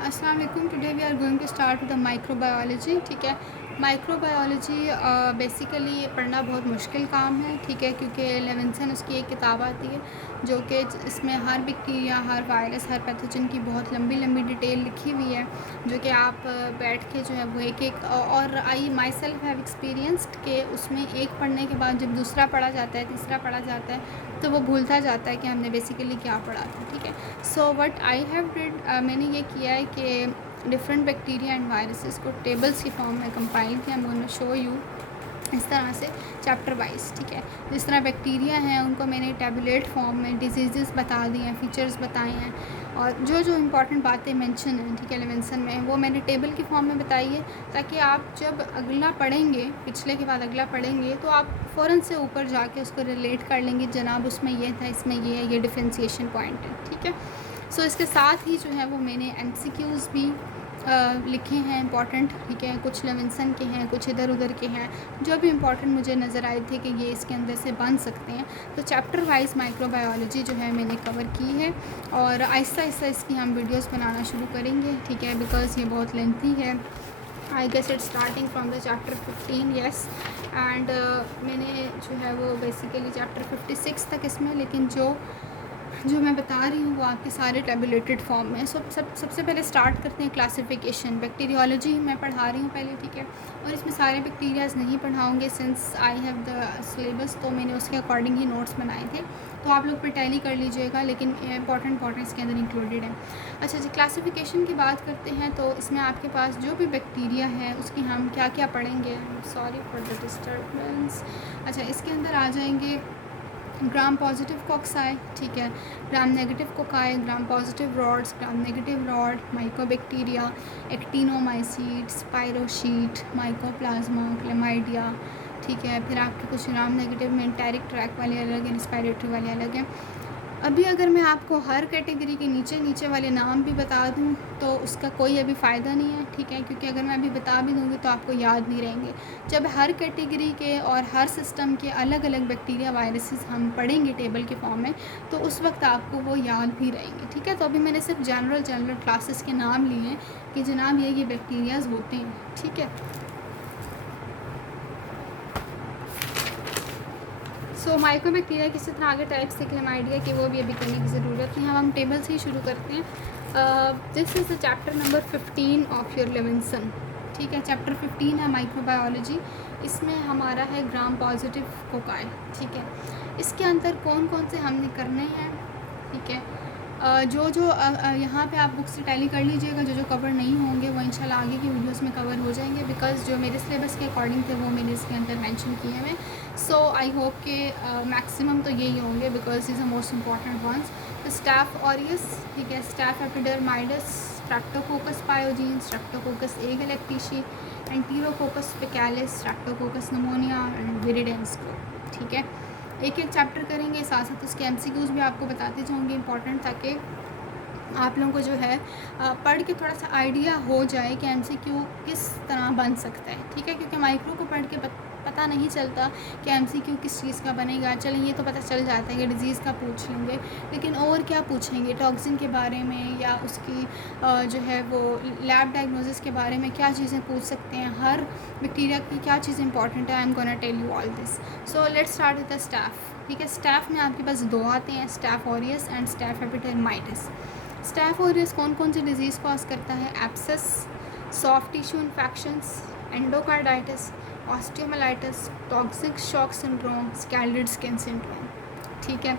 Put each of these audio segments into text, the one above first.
अस्सलाम वालेकुम। Today we are going to start with the microbiology. ठीक है, माइक्रोबायोलॉजी बेसिकली पढ़ना बहुत मुश्किल काम है। ठीक है, क्योंकि लेविंसन उसकी एक किताब आती है जो कि इसमें हर बैक्टीरिया, हर वायरस, हर पैथोजन की बहुत लंबी लंबी डिटेल लिखी हुई है, जो कि आप बैठ के जो है वो एक एक और आई माई सेल्फ हैव एक्सपीरियंस्ड के उसमें एक पढ़ने के बाद जब दूसरा पढ़ा जाता है, तीसरा पढ़ा जाता है, तो वो भूलता जाता है कि हमने बेसिकली क्या पढ़ा था। ठीक है, so what I have did, मैंने ये किया है कि डिफरेंट बैक्टीरिया एंड वायरसेस को टेबल्स की फॉर्म में कंपाइल किया। I am going to show you इस तरह से चैप्टर वाइज। ठीक है, जिस तरह बैक्टीरिया हैं उनको मैंने टैबुलेट फॉर्म में डिजीज़ बता दिए हैं, फीचर्स बताए हैं, और जो जो इम्पॉर्टेंट बातें मेंशन हैं, ठीक है, लेविंसन में, वो मैंने टेबल की फॉर्म में बताई है, ताकि आप जब अगला पढ़ेंगे, पिछले के बाद अगला पढ़ेंगे, तो आप फ़ौरन से ऊपर जाके उसको रिलेट कर लेंगे, जनाब उसमें ये था, इसमें ये है, ये डिफ्रेंसिएशन पॉइंट है। ठीक है, सो इसके साथ ही जो है वो मैंने MCQs भी लिखे हैं इंपॉर्टेंट। ठीक है, कुछ लेविंसन के हैं, कुछ इधर उधर के हैं, जो भी इंपॉर्टेंट मुझे नज़र आए थे कि ये इसके अंदर से बन सकते हैं। तो चैप्टर वाइज माइक्रोबायोलॉजी जो है मैंने कवर की है, और आहिस्ता आहिस्ता इसकी हम वीडियोस बनाना शुरू करेंगे। ठीक है, बिकॉज़ ये बहुत लेंथी है। I guess it starting from the chapter 15, yes, and मैंने जो है वो बेसिकली चैप्टर 56 तक इसमें, लेकिन जो मैं बता रही हूँ वो आपके सारे टैबुलेटेड फॉर्म में। सबसे पहले स्टार्ट करते हैं क्लासिफिकेशन। बैक्टीरियोलॉजी मैं पढ़ा रही हूँ पहले। ठीक है, और इसमें सारे बैक्टीरियाज नहीं पढ़ाऊँगे since I have the syllabus, तो मैंने उसके अकॉर्डिंग ही नोट्स बनाए थे, तो आप लोग पर टैली कर लीजिएगा, लेकिन इंपॉर्टेंट इसके अंदर इंक्लूडेड है। अच्छा जी, क्लासिफिकेशन की बात करते हैं, तो इसमें आपके पास जो भी बैक्टीरिया है उसकी हम क्या क्या पढ़ेंगे। Sorry for the disturbance. अच्छा, इसके अंदर आ जाएंगे ग्राम पॉजिटिव कॉक्साई। ठीक है, gram negative cocci, gram positive rods, gram negative rod, mycobacteria, actinomycetes, spirochete, mycoplasma, chlamydia. ठीक है, फिर आपके कुछ ग्राम नेगेटिव में एंटेरिक ट्रैक वाले अलग हैं, रेस्पिरेटरी वाले अलग हैं। अभी अगर मैं आपको हर कैटेगरी के नीचे वाले नाम भी बता दूं तो उसका कोई अभी फ़ायदा नहीं है। ठीक है, क्योंकि अगर मैं अभी बता भी दूंगी तो आपको याद नहीं रहेंगे। जब हर कैटेगरी के और हर सिस्टम के अलग अलग बैक्टीरिया वायरसेस हम पढ़ेंगे टेबल के फॉर्म में, तो उस वक्त आपको वो याद भी रहेंगे। ठीक है, तो अभी मैंने सिर्फ जनरल क्लासेस के नाम लिए हैं कि जनाब ये बैक्टीरियाज होते हैं। ठीक है, सो माइकोबैक्टीरिया किसी तरह आगे टाइप्स से क्लेमाइडिया की वो भी अभी करने की ज़रूरत नहीं है। हम टेबल से ही शुरू करते हैं। This is the chapter number 15 of your Levinson. ठीक है, चैप्टर 15 है माइक्रोबायोलॉजी। इसमें हमारा है ग्राम पॉजिटिव कोकाई। ठीक है, इसके अंदर कौन कौन से हमने करने हैं। ठीक है, जो यहाँ पे आप बुक से टैली कर लीजिएगा, जो कवर नहीं होंगे वो इंशाल्लाह आगे की वीडियोस में कवर हो जाएंगे, बिकॉज़ जो मेरे सिलेबस के अकॉर्डिंग थे वो मैंने इसके अंदर मेंशन किए हैं। सो आई होप के मैक्सिमम तो यही होंगे, because is the most important ones. Staph aureus, ठीक है, staph epidermidis, streptococcus pyogenes, streptococcus agalactiae, enterococcus faecalis, streptococcus pneumoniae and viridans को। ठीक है, एक एक चैप्टर करेंगे, साथ साथ उसके MCQs भी आपको बताते जाऊँगी इंपॉर्टेंट, ताकि आप लोगों को जो है पढ़ के थोड़ा सा आइडिया हो जाए कि MCQ किस तरह बन सकता है। ठीक है, क्योंकि माइक्रो को पढ़ के पता नहीं चलता कि MCQ किस चीज़ का बनेगा। चलें, ये तो पता चल जाता है कि डिज़ीज़ का पूछ लेंगे, लेकिन और क्या पूछेंगे, टॉक्सिन के बारे में, या उसकी जो है वो लैब डायग्नोसिस के बारे में क्या चीज़ें पूछ सकते हैं, हर बैक्टीरिया की क्या चीज़ इंपॉर्टेंट है। I am gonna tell you all this. So let's start with the staph. ठीक है, स्टैफ में आपके पास दो आते हैं, staph aureus and staph epidermidis. Staph aureus कौन कौन सी डिज़ीज़ कॉज करता है। Abscess, soft tissue infections, endocarditis, osteomyelitis, toxic shock syndrome, scalded skin syndrome. ठीक है,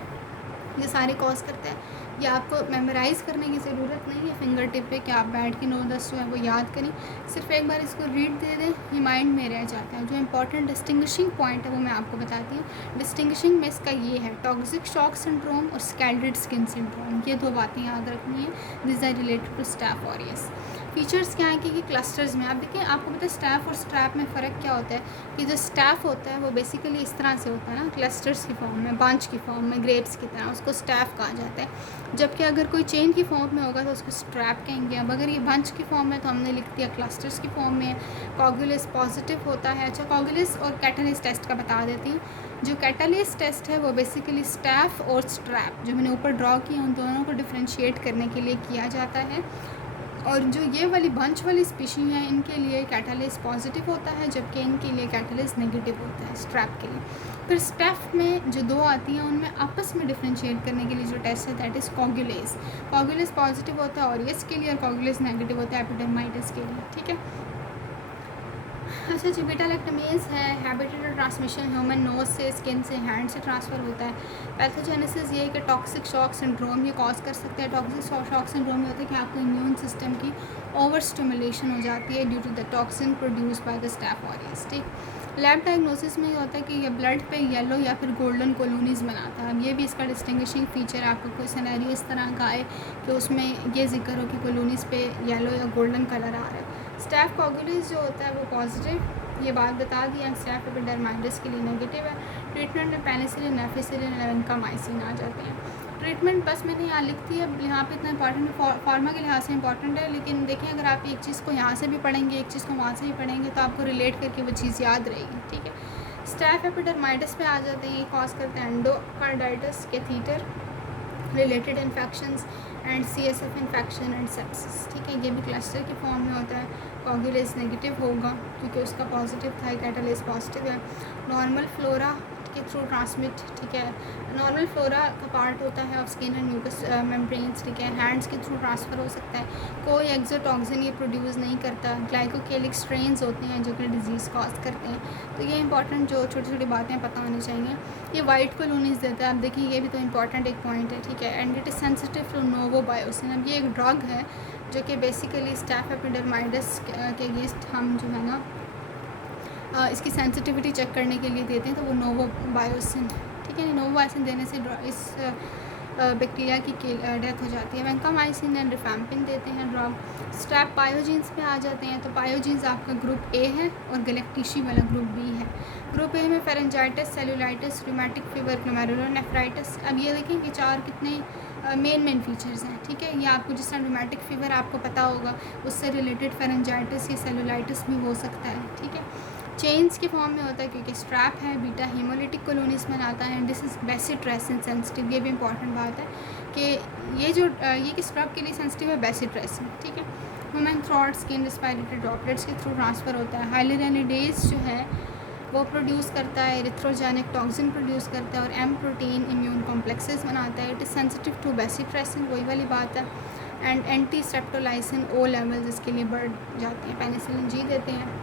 ये सारे कॉज करते हैं। ये आपको मेमोराइज़ करने की ज़रूरत नहीं है फिंगर टिप पे कि आप बैठ के 9-10 जो है वो याद करें। सिर्फ एक बार इसको रीड दे दें, ये माइंड में रह जाता है। जो इंपॉर्टेंट डिस्टिंग्विशिंग पॉइंट है वो मैं आपको बताती हूँ। डिस्टिंग्विशिंग में इसका ये है, टॉक्सिक शॉक सिंड्रोम और स्कैल्डेड स्किन सिंड्रोम, ये दो बातें याद रखनी है। This are related to staph aureus. Features क्या है कि ये क्लस्टर्स में, आप देखिए, आपको पता है स्टैफ और स्ट्रैप में फ़र्क क्या होता है, कि जो स्टैफ होता है वो बेसिकली इस तरह से होता है ना, क्लस्टर्स की फॉर्म में, बंच की फॉर्म में, ग्रेप्स की तरह, उसको स्टैफ कहा जाता है। जबकि अगर कोई चेन की फॉर्म में होगा तो उसको स्ट्रैप कहेंगे। अब अगर ये बंच की फॉर्म में तो हमने लिख दिया क्लस्टर्स की फॉर्म में। कॉगुलस पॉजिटिव होता है। अच्छा, कॉगुलस और कैटालिस टेस्ट का बता देती हूँ। जो कैटालिस टेस्ट है वो बेसिकली स्टैफ और स्ट्रैप जो मैंने ऊपर ड्रॉ किया उन दोनों को डिफ्रेंशिएट करने के लिए किया जाता है। और जो ये वाली बंच वाली स्पीशी हैं इनके लिए कैटालिस पॉजिटिव होता है, जबकि इनके लिए कैटालिस नेगेटिव होता है स्ट्रैप के लिए। फिर स्टेफ में जो 2 आती हैं उनमें आपस में डिफ्रेंशिएट करने के लिए जो टेस्ट है दैट इज़ कोगुलेज। कोगुलेज पॉजिटिव होता है ऑरियस के लिए और कोगुलेज नेगेटिव होता है एपिडर्माइटिस के लिए, ठीक है। अच्छा जी, बीटा लैक्टमेज है हैबिटेट ट्रांसमिशन ह्यूमन नोज से, स्किन से, हैंड से ट्रांसफ़र होता है। पैथोजेनेसिस ये है कि टॉक्सिक शॉक सिंड्रोम ये कॉज कर सकते हैं। टॉक्सिक शॉक सिंड्रोम ये होता है कि आपको इम्यून सिस्टम की ओवर स्टिमुलेशन हो जाती है due to the toxin produce by the staph aureus, ठीक। लैब डायग्नोसिस में ये होता है कि ये ब्लड पे येलो या फिर गोल्डन कॉलोनीज़ बनाता है। अब ये भी इसका डिस्टिंग्विशिंग फीचर है। आपको कोई सिनेरियो इस तरह का आए कि उसमें ये जिक्र हो कि कॉलोनीज़ पे येलो या गोल्डन कलर आ रहा है। स्टैफ कोगुलेज जो होता है वो पॉजिटिव, ये बात बता दी है। स्टैफ एपिडर्माइटिस के लिए नेगेटिव है। ट्रीटमेंट में पेनिसिलिन, नेफिसिलिन, वैनकामाइसिन आ जाते हैं। ट्रीटमेंट बस मैंने यहाँ लिख दी है, यहाँ पे इतना इंपॉर्टेंट फार्मा के लिहाज से इंपॉर्टेंट है, लेकिन देखें अगर आप एक चीज़ को यहाँ से भी पढ़ेंगे एक चीज़ को वहाँ से भी पढ़ेंगे तो आपको रिलेट करके वो चीज़ याद रहेगी, ठीक है। स्टैफ एपिडर्माइटिस पे आ जाते हैं, ये कॉज करते हैं endocarditis, catheter related infections and CSF infection and sepsis, ठीक है। ये भी क्लस्टर के फॉर्म में होता है। कोगुलेज नेगेटिव होगा क्योंकि उसका पॉजिटिव था, कैटालिस पॉजिटिव है। नॉर्मल फ्लोरा के थ्रू ट्रांसमिट, ठीक है। नॉर्मल फ्लोरा का पार्ट होता है of skin and mucous membranes, ठीक है। हैंड्स के थ्रू ट्रांसफ़र हो सकता है। कोई एक्सोटॉक्सिन ये प्रोड्यूस नहीं करता। ग्लाइकोकेलिक स्ट्रेन्स होते हैं जो कि डिजीज़ कॉज करते हैं। तो ये इंपॉर्टेंट जो छोटी छोटी बातें पता होनी चाहिए। ये वाइट कॉलोनीज देता है। आप देखिए ये भी तो इंपॉर्टेंट एक पॉइंट है, ठीक है। And it is sensitive to novobiocin. अब ये एक ड्रग है जो कि बेसिकली स्टैफ एपिडर्माइटिस के अगेंस्ट हम जो है ना इसकी सेंसिटिविटी चेक करने के लिए देते हैं, तो वो नोवोबायोसिन, ठीक है। नोवोबायोसिन देने से इस बैक्टीरिया की डेथ हो जाती है। वैनकामाइसिन एंड रिफैम्पिन देते हैं ड्रग। स्ट्रैप पायोजीन्स पे आ जाते हैं, तो पायोजीन्स आपका ग्रुप ए है और गैलेक्टिशी वाला ग्रुप बी है। ग्रुप ए में pharyngitis, cellulitis, rheumatic fever, glomerular nephritis. अब ये देखें कि 4 कितने मेन फीचर्स हैं, ठीक है। ये आपको जिस तरह रूमेटिक फीवर आपको पता होगा उससे रिलेटेड फेरेंजाइटिस या सेलुलाइटिस भी हो सकता है, ठीक है। चेन्स के फॉर्म में होता है क्योंकि स्ट्रैप है। बीटा हेमोलिटिक कॉलोनीज बनाता है and this is bacitracin sensitive. ये भी इंपॉर्टेंट बात है कि ये जो ये किस ड्रग के लिए सेंसिटिव है, बेसिट्रेसिन, ठीक है। Human throat, skin, respiratory droplets के थ्रू ट्रांसफ़र होता है। हाइलुरोनिडेज जो है वो प्रोड्यूस करता है, एरिथ्रोजेनिक टॉक्सिन प्रोड्यूस करता है और एम प्रोटीन इम्यून कॉम्प्लेक्सेस बनाता है। It is sensitive to bacitracin, वही वाली बात है। And anti streptolysin O levels इसके लिए बढ़ जाते हैं। पेनिसिलिन जी देते हैं।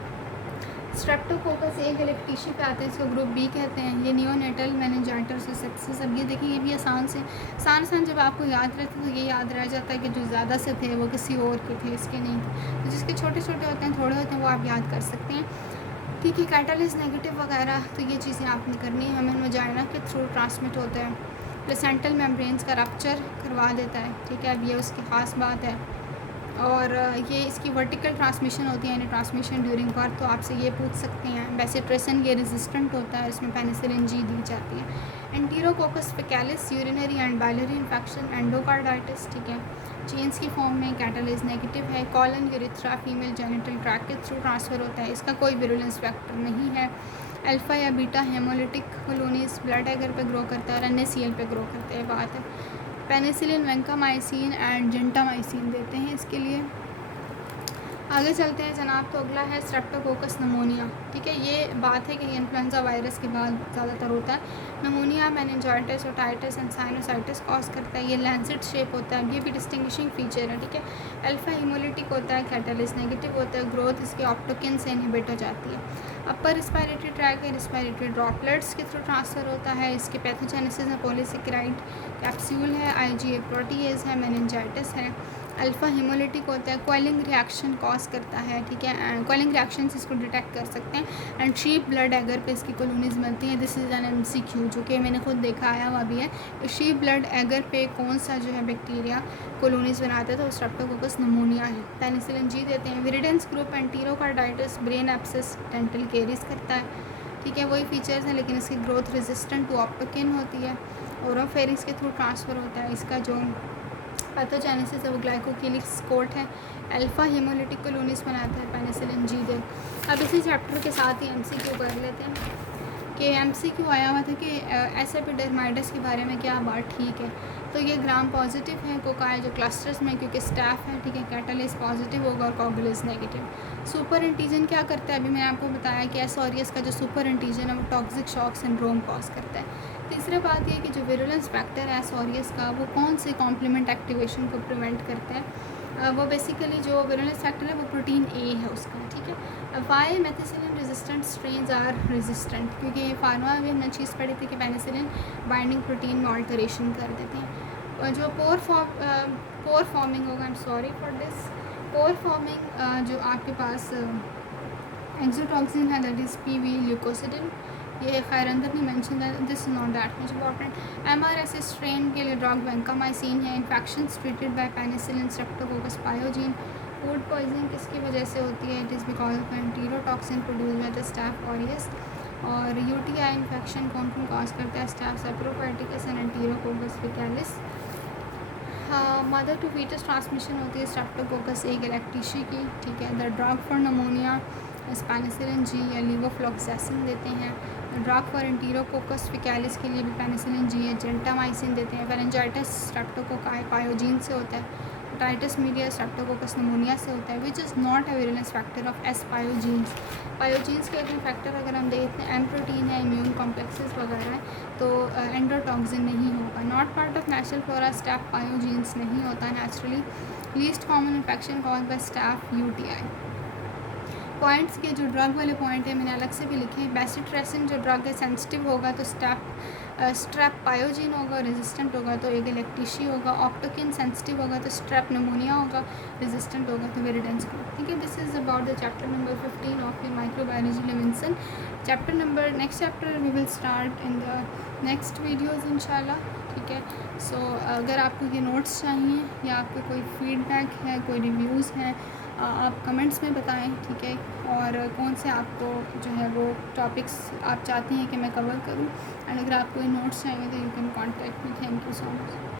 स्ट्रेप्टोकोकस ए गैलेक्टिशी पे आते हैं, इसको ग्रुप बी कहते हैं। ये नियोनेटल मेनिंजाइटिस और सेप्सिस। अब ये देखिए ये भी आसान जब आपको याद रहते तो ये याद रह जाता है कि जो ज़्यादा से थे वो किसी और के थे, इसके नहीं थे। तो जिसके छोटे छोटे होते हैं, थोड़े होते हैं, वो आप याद कर सकते हैं, ठीक है। कैटालिस नेगेटिव वगैरह तो ये चीज़ें आपने करनी है। हमें वजाइना के थ्रू ट्रांसमिट होता है। प्लेसेंटल मेम्ब्रेन्स का रप्चर करवा देता है, ठीक है। अब ये उसकी ख़ास बात है। और ये इसकी वर्टिकल ट्रांसमिशन होती है, यानी ट्रांसमिशन ड्यूरिंग बर्थ। तो आपसे ये पूछ सकते हैं। बेसिट्रेसिन ये रेजिस्टेंट होता है, इसमें पेनिसिलिन जी दी जाती है। Enterococcus faecalis urinary and biliary infection, endocarditis, ठीक है। चेन्स की फॉर्म में कैटालिस नेगेटिव है। Colon urethra female genital tract के थ्रू ट्रांसफ़र होता है, इसका कोई विरुलेंस फैक्टर नहीं है। अल्फ़ा या beta haemolytic colonies blood agar पे ग्रो करता है और NaCl पे ग्रो करते हैं, बात है। पेनिसिलिन, वैनकामाइसिन एंड जेंटामाइसिन देते हैं इसके लिए। आगे चलते हैं जनाब, तो अगला है स्ट्रेप्टोकोकस नमोनिया, ठीक है। ये बात है कि इन्फ्लुएंजा वायरस के बाद ज़्यादातर होता है। Pneumonia meningitis, otitis and sinusitis cause करता है। ये लैंसेट शेप होता है, ये भी डिस्टिंग्विशिंग फीचर है, ठीक है। अल्फ़ा हीमोलिटिक होता है, कैटालिस नेगेटिव होता है। ग्रोथ इसके ऑप्टोकिन से इनहिबिट हो जाती है। अपर रिस्पायरेटरी ट्रैक है, रिस्पायरेटरी ड्रॉपलेट्स के थ्रू ट्रांसफ़र होता है। इसके पैथोजेनेसिस में पॉलीसेकेराइड कैप्सूल है, IgA प्रोटीएज है, मेनिंजाइटिस है। अल्फ़ा हीमोलिटिक होता है, क्वेलिंग रिएक्शन कॉज करता है, ठीक है। क्वेलिंग रिएक्शन से इसको डिटेक्ट कर सकते हैं। एंड शीप ब्लड एगर पे इसकी कॉलोनीज़ बनती हैं। दिस इज़ एन MCQ जो कि मैंने खुद देखा आया हुआ भी है। शीप ब्लड एगर पे कौन सा जो है बैक्टीरिया कॉलोनीज़ बनाता है, तो स्ट्रेप्टोकोकस नमोनिया है। पेनिसिलिन जी देते हैं। Viridans group endocarditis, brain abscess, dental caries करता है, ठीक है। वही फीचर्स हैं, लेकिन इसकी ग्रोथ रेजिस्टेंट टू ऑप्टोकिन होती है। ओरोफेरिंग्स के थ्रू ट्रांसफ़र होता है। इसका जो पैथोजेनेसिस है वो ग्लाइकोकेलिक स्कोट है। अल्फ़ा हीमोलिटिक कॉलोनीज़ बनाता है, पेनिसिलिन जी दे। अब इसी चैप्टर के साथ ही MCQ कर लेते हैं कि MCQ आया हुआ था कि एपिडर्माइटिस के बारे में क्या बात ठीक है। तो ये ग्राम पॉजिटिव है, कोकाई जो क्लस्टर्स में क्योंकि स्टैफ है, ठीक है, कैटलिस पॉजिटिव होगा और कोगुलस नेगेटिव। सुपर एंटीजन क्या करता है, अभी मैंने आपको बताया कि एस ऑरियस का जो सुपर एंटीजन है वो टॉक्सिक शॉक सिंड्रोम कॉज करता है। तीसरा बात ये कि जो विरुलेंस फैक्टर है एस ऑरियस का वो कौन से कॉम्प्लीमेंट एक्टिवेशन को प्रिवेंट करता है, वो बेसिकली जो विरुलेंस फैक्टर है वो प्रोटीन ए है उसका, ठीक है। Why methicillin resistant strains are resistant, क्योंकि फार्मा में हमने चीज़ पढ़ी थी कि पेनिसिलिन बाइंडिंग प्रोटीन में ऑल्टरेशन कर देते हैं। और जो पोर फॉर्मिंग होगा, I am sorry for this, pore forming जो आपके पास एक्सोटॉक्सिन है दैट इज़ पीवी ल्यूकोसिडिन, ये खैर अंदर नहीं मेंशन है, this is not that much important. MRSA strain के लिए ड्रग वेंकामाइसिन है। Infections treated by penicillin Streptococcus pyogenes. Food poisoning किसकी वजह से होती है, it is because of enterotoxin produce by the staph aureus. और यूटीआई इन्फेक्शन कौन कौन कॉज करता है, staph saprophyticus and enterococcus faecalis. Mother to foetus transmission होती है स्ट्रेप्टोकोकस ए गैलेक्टिशी की, ठीक है। The drug for pneumonia penicillin G या लीवोफ्लॉक्सासिन देते हैं। ड्रग फॉर एंटीरोकोकस फेकालिस के लिए भी पेनिसिलिन जी या जेंटामाइसिन देते हैं। फेरेंजाइटिस स्ट्रेप्टोकोकाई पायोजीन से होता है। टाइटस मीडिया स्ट्रेप्टोकोकस नमोनिया से होता है, which is not a virulence factor of S pyogenes. Pyogenes के अगर फैक्टर अगर हम देखते हैं एम प्रोटीन है, इम्यून कॉम्प्लेक्सेस वगैरह है, तो एंडोटॉक्सिन नहीं होगा। Not part of natural flora, staph pyogenes नहीं होता नेचुरली। Least common infection cause by staph UTI. Points के जो ड्रग वाले पॉइंट है मैंने अलग से भी लिखे हैं। बेसिट्रेसिन जो ड्रग है सेंसिटिव होगा तो स्ट्रेप पायोजीन होगा, रेजिस्टेंट होगा तो एगेलेक्टिशी होगा। ऑक्टोकिन सेंसिटिव होगा तो स्ट्रेप निमोनिया होगा, रेजिस्टेंट होगा तो विरिडेंस को, ठीक है। This is about the chapter number 15 of your microbiology Levinson. Chapter number next chapter we will start in the next videos इंशाल्लाह, ठीक है। सो अगर आपको ये नोट्स चाहिए या आपको कोई फीडबैक है, कोई रिव्यूज़ हैं, आप कमेंट्स में बताएं, ठीक है। और कौन से आपको जो है वो टॉपिक्स आप चाहती हैं कि मैं कवर करूं, एंड अगर आपको नोट्स चाहिए तो you can contact me. Thank you so much.